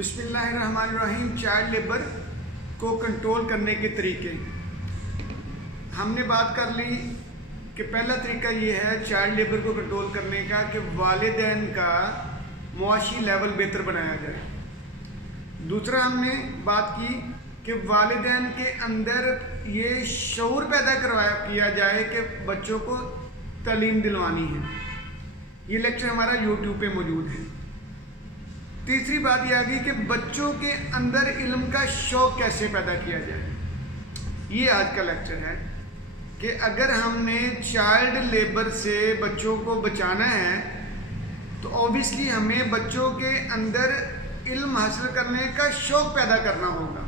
बिस्मिल्लाहिर्रहमानिर्रहीम। Child labour को control करने के तरीके हमने बात कर ली कि पहला तरीका ये है चाइल्ड लेबर को कंट्रोल करने का कि वालिदैन का मुआशी लेवल बेहतर बनाया जाए। दूसरा हमने बात की कि वालिदैन के अंदर ये शऊर पैदा किया जाए कि बच्चों को तालीम दिलवानी है। ये लेक्चर हमारा यूट्यूब पे मौजूद है। तीसरी बात यह आ गई कि बच्चों के अंदर इल्म का शौक कैसे पैदा किया जाए। ये आज का लेक्चर है कि अगर हमने चाइल्ड लेबर से बच्चों को बचाना है तो ऑब्वियसली हमें बच्चों के अंदर इल्म हासिल करने का शौक पैदा करना होगा।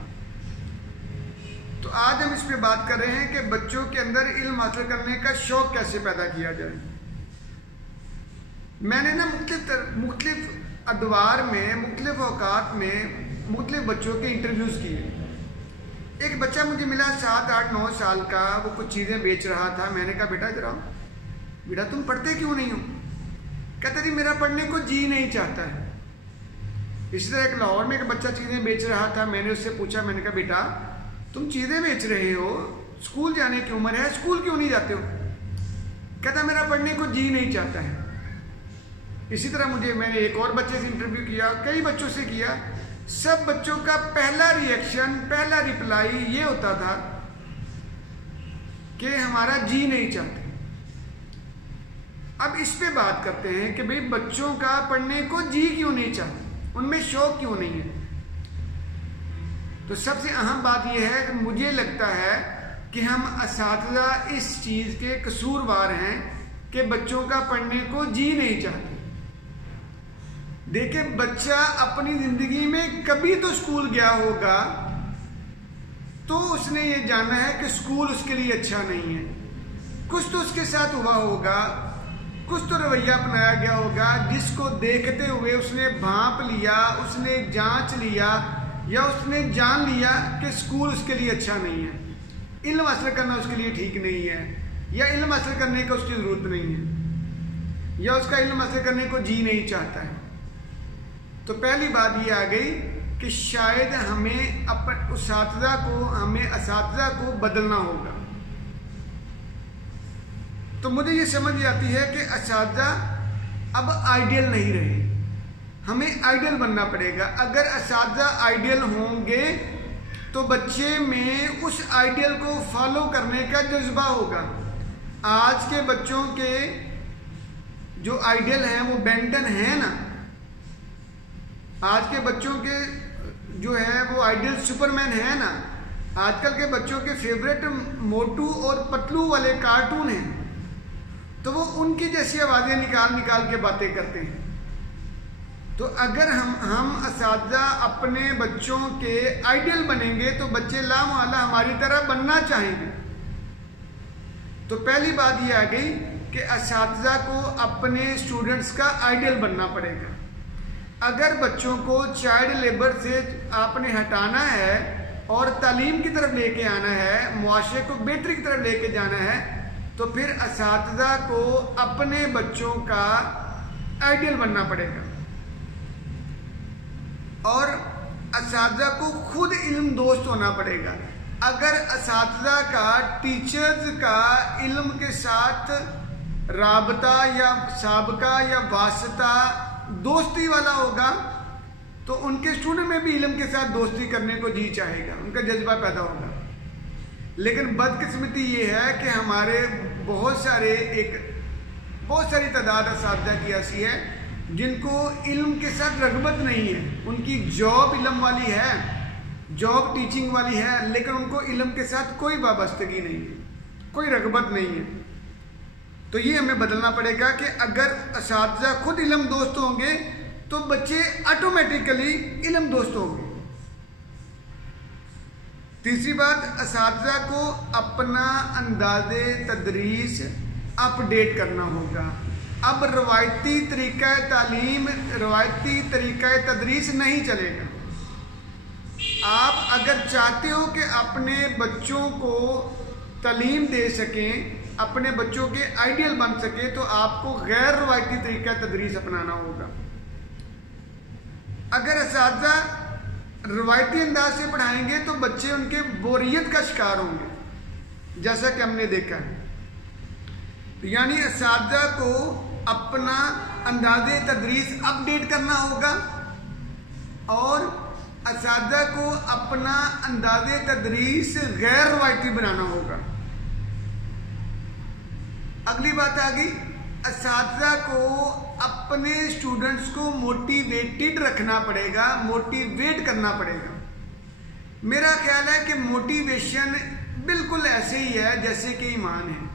तो आज हम इस पे बात कर रहे हैं कि बच्चों के अंदर इल्म हासिल करने का शौक कैसे पैदा किया जाए। मैंने ना मुख्तलिफ अदवार में मुख्तलिफ औकात में मुख्तलिफ बच्चों के इंटरव्यूज़ किए। एक बच्चा मुझे मिला 7, 8, 9 साल का, वो कुछ चीज़ें बेच रहा था। मैंने कहा बेटा तुम पढ़ते क्यों नहीं हो? कहता जी मेरा पढ़ने को जी नहीं चाहता है। इसी तरह एक लाहौर में एक बच्चा चीज़ें बेच रहा था। मैंने उससे पूछा, मैंने कहा बेटा तुम चीज़ें बेच रहे हो, स्कूल जाने की उम्र है, स्कूल क्यों नहीं जाते हो? कहता मेरा पढ़ने को जी नहीं चाहता है। इसी तरह मैंने एक और बच्चे से इंटरव्यू किया, कई बच्चों से किया। सब बच्चों का पहला रिएक्शन, पहला रिप्लाई ये होता था कि हमारा जी नहीं चाहते। अब इस पे बात करते हैं कि भाई बच्चों का पढ़ने को जी क्यों नहीं चाहते, उनमें शौक क्यों नहीं है। तो सबसे अहम बात यह है कि मुझे लगता है कि हम असातिज़ा इस चीज़ के कसूरवार हैं कि बच्चों का पढ़ने को जी नहीं चाहते। देखिए बच्चा अपनी जिंदगी में कभी तो स्कूल गया होगा तो उसने ये जाना है कि स्कूल उसके लिए अच्छा नहीं है। कुछ तो उसके साथ हुआ होगा, कुछ तो रवैया अपनाया गया होगा जिसको देखते हुए उसने भांप लिया, उसने जांच लिया या उसने जान लिया कि स्कूल उसके लिए अच्छा नहीं है, इल्म हासिल करना उसके लिए ठीक नहीं है, या इल्म हासिल करने की उसकी ज़रूरत नहीं है, या उसका इल्म हासिल करने को जी नहीं चाहता है। तो पहली बात ये आ गई कि शायद हमें हमें असातिज़ा को बदलना होगा। तो मुझे ये समझ आती है कि असातिज़ा अब आइडियल नहीं रहे, हमें आइडियल बनना पड़ेगा। अगर असातिज़ा आइडियल होंगे तो बच्चे में उस आइडियल को फॉलो करने का जज्बा होगा। आज के बच्चों के जो आइडियल हैं वो बेंटन है ना, आज के बच्चों के जो है वो आइडियल सुपरमैन है ना। आजकल के बच्चों के फेवरेट मोटू और पतलू वाले कार्टून हैं, तो वो उनकी जैसी आवाज़ें निकाल के बातें करते हैं। तो अगर हम असातिज़ा अपने बच्चों के आइडियल बनेंगे तो बच्चे लामोहल्ला हमारी तरह बनना चाहेंगे। तो पहली बात ये आ गई कि असातिज़ा को अपने स्टूडेंट्स का आइडियल बनना पड़ेगा। अगर बच्चों को चाइल्ड लेबर से आपने हटाना है और तालीम की तरफ लेके आना है, मुआशरे को बेहतरी की तरफ लेके जाना है, तो फिर असातिज़ा को अपने बच्चों का आइडियल बनना पड़ेगा और असातिज़ा को खुद इल्म दोस्त होना पड़ेगा। अगर असातिज़ा का टीचर्स का इल्म के साथ राबता या साबका या वास्ता दोस्ती वाला होगा तो उनके स्टूडेंट में भी इल्म के साथ दोस्ती करने को जी चाहेगा, उनका जज्बा पैदा होगा। लेकिन बदकिस्मती ये है कि हमारे बहुत सारी तादाद असातिज़ा की ऐसी है जिनको इल्म के साथ रग़बत नहीं है। उनकी जॉब इल्म वाली है, जॉब टीचिंग वाली है, लेकिन उनको इल्म के साथ कोई वाबस्तगी नहीं है, कोई रग़बत नहीं है। तो ये हमें बदलना पड़ेगा कि अगर असातिज़ा खुद इल्म दोस्त होंगे तो बच्चे ऑटोमेटिकली इल्म दोस्त होंगे। तीसरी बात, असातिज़ा को अपना अंदाज़े तदरीस अपडेट करना होगा। अब रवायती तरीक़ा तालीम, रवायती तरीक़ा तदरीस नहीं चलेगा। आप अगर चाहते हो कि अपने बच्चों को तालीम दे सकें, अपने बच्चों के आइडियल बन सके, तो आपको गैर रवायती तरीका तदरीस अपनाना होगा। अगर असातिज़ा रवायती अंदाज से पढ़ाएंगे तो बच्चे उनके बोरियत का शिकार होंगे, जैसा कि हमने देखा है। यानी असातिज़ा को अपना अंदाज़े तदरीस अपडेट करना होगा और असातिज़ा को अपना अंदाज़े तदरीस गैर रवायती बनाना होगा। अगली बात आ गई, असातिज़ा को अपने स्टूडेंट्स को मोटिवेटेड रखना पड़ेगा, मोटिवेट करना पड़ेगा। मेरा ख्याल है कि मोटिवेशन बिल्कुल ऐसे ही है जैसे कि ईमान है।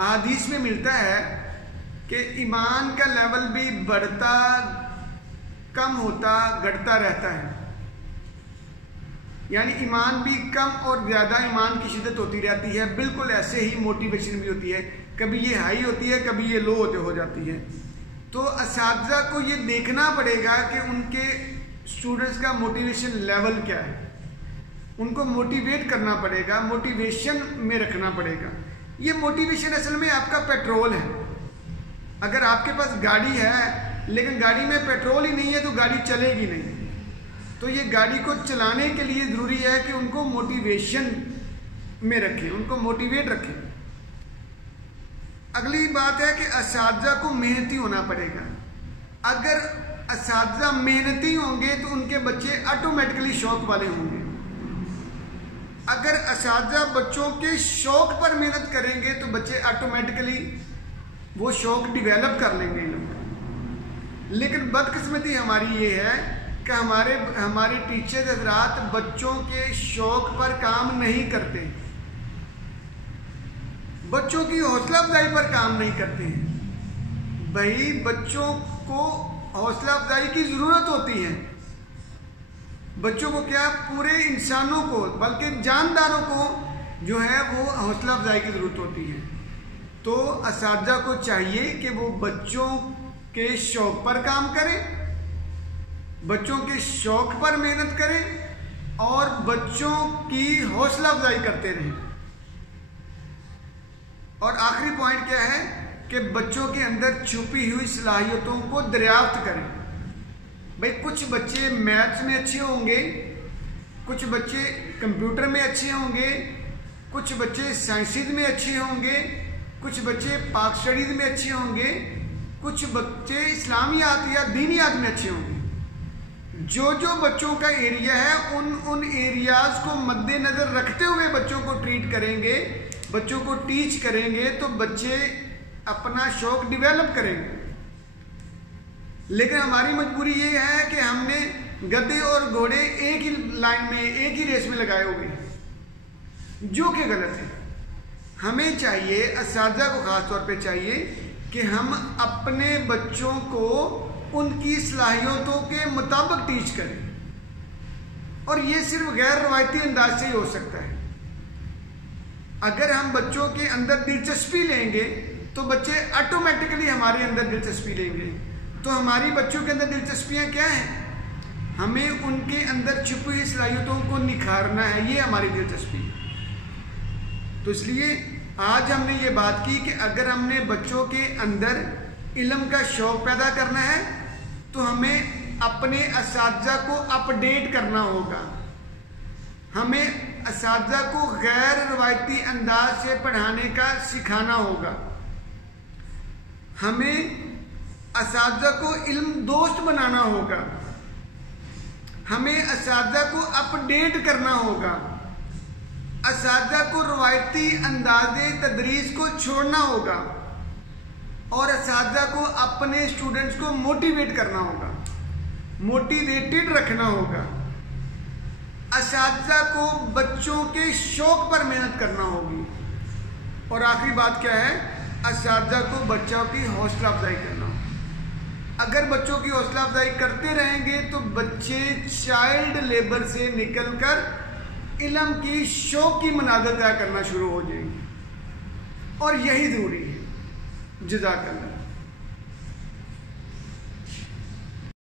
हदीस में मिलता है कि ईमान का लेवल भी बढ़ता, कम होता, घटता रहता है। यानी ईमान भी कम और ज़्यादा ईमान की शिद्दत होती रहती है। बिल्कुल ऐसे ही मोटिवेशन भी होती है, कभी ये हाई होती है, कभी ये लो हो जाती है। तो असातिज़ा को ये देखना पड़ेगा कि उनके स्टूडेंट्स का मोटिवेशन लेवल क्या है, उनको मोटिवेट करना पड़ेगा, मोटिवेशन में रखना पड़ेगा। ये मोटिवेशन असल में आपका पेट्रोल है। अगर आपके पास गाड़ी है लेकिन गाड़ी में पेट्रोल ही नहीं है तो गाड़ी चलेगी नहीं। तो ये गाड़ी को चलाने के लिए ज़रूरी है कि उनको मोटिवेशन में रखें, उनको मोटिवेट रखें। अगली बात है कि असातिज़ा को मेहनती होना पड़ेगा। अगर असातिज़ा मेहनती होंगे तो उनके बच्चे ऑटोमेटिकली शौक वाले होंगे। अगर असातिज़ा बच्चों के शौक पर मेहनत करेंगे तो बच्चे ऑटोमेटिकली वो शौक डिवेलप कर लेंगे इन लोग। लेकिन बदकिस्मती हमारी ये है कि हमारे टीचर्स हज़रात बच्चों के शौक पर काम नहीं करते, बच्चों की हौसला अफजाई पर काम नहीं करते हैं। भाई बच्चों को हौसला अफजाई की ज़रूरत होती है। बच्चों को क्या, पूरे इंसानों को बल्कि जानदारों को जो है वो हौसला अफजाई की ज़रूरत होती है। तो असातिज़ा को चाहिए कि वो बच्चों के शौक पर काम करें, बच्चों के शौक पर मेहनत करें और बच्चों की हौसला अफजाई करते रहें। और आखिरी पॉइंट क्या है कि बच्चों के अंदर छुपी हुई सलाहियतों को दरियाफ्त करें। भाई कुछ बच्चे मैथ्स में अच्छे होंगे, कुछ बच्चे कंप्यूटर में अच्छे होंगे, कुछ बच्चे साइंसेज में अच्छे होंगे, कुछ बच्चे पाक स्टडीज में अच्छे होंगे, कुछ बच्चे इस्लामियात या दीनियात में अच्छे होंगे। जो जो बच्चों का एरिया है उन एरियाज को मद्देनज़र रखते हुए बच्चों को ट्रीट करेंगे, बच्चों को टीच करेंगे तो बच्चे अपना शौक डिवेलप करेंगे। लेकिन हमारी मजबूरी ये है कि हमने गधे और घोड़े एक ही लाइन में, एक ही रेस में लगाए हुए हैं, जो कि गलत है। हमें चाहिए, असातिज़ा को ख़ास तौर पे चाहिए कि हम अपने बच्चों को उनकी सलाहियतों के मुताबिक टीच करें। और ये सिर्फ गैर रवायती अंदाज से ही हो सकता है। अगर हम बच्चों के अंदर दिलचस्पी लेंगे तो बच्चे ऑटोमेटिकली हमारे अंदर दिलचस्पी लेंगे। तो हमारी बच्चों के अंदर दिलचस्पियां क्या हैं? हमें उनके अंदर छुपी हुई सलाहियतों को निखारना है, ये हमारी दिलचस्पी है। तो इसलिए आज हमने ये बात की कि अगर हमने बच्चों के अंदर इल्म का शौक पैदा करना है तो हमें अपने असातिज़ा को अपडेट करना होगा। हमें असातिज़ा को गैर रवायती अंदाज से पढ़ाने का सिखाना होगा। हमें असातिज़ा को इल्म दोस्त बनाना होगा। हमें असातिज़ा को अपडेट करना होगा। असातिज़ा को रवायती अंदाज़े तदरीस को छोड़ना होगा और असातिज़ा को अपने स्टूडेंट्स को मोटिवेट करना होगा, मोटिवेटेड रखना होगा। असातिज़ा को बच्चों के शौक पर मेहनत करना होगी। और आखिरी बात क्या है? असातिज़ा को बच्चों की हौसला अफजाई करना होगा। अगर बच्चों की हौसला अफजाई करते रहेंगे तो बच्चे चाइल्ड लेबर से निकलकर इल्म की शौक की मनाज़िर तय करना शुरू हो जाएंगे और यही ज़रूरी है। जज़ाकल्लाह।